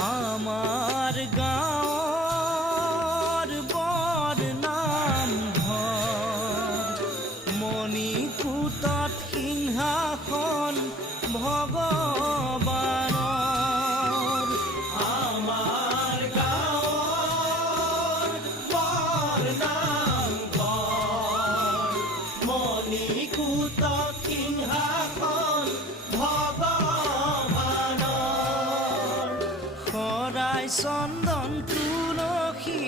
আমাৰ গাঁৱৰ বৰ নামঘৰ মণিকূটত সিংহাসন ভগৱানৰ আমাৰ গাঁৱৰ বৰ নামঘৰ মণিকূটত সিংহাসন ভগৱানৰ শৰাই চন্দন তুলসী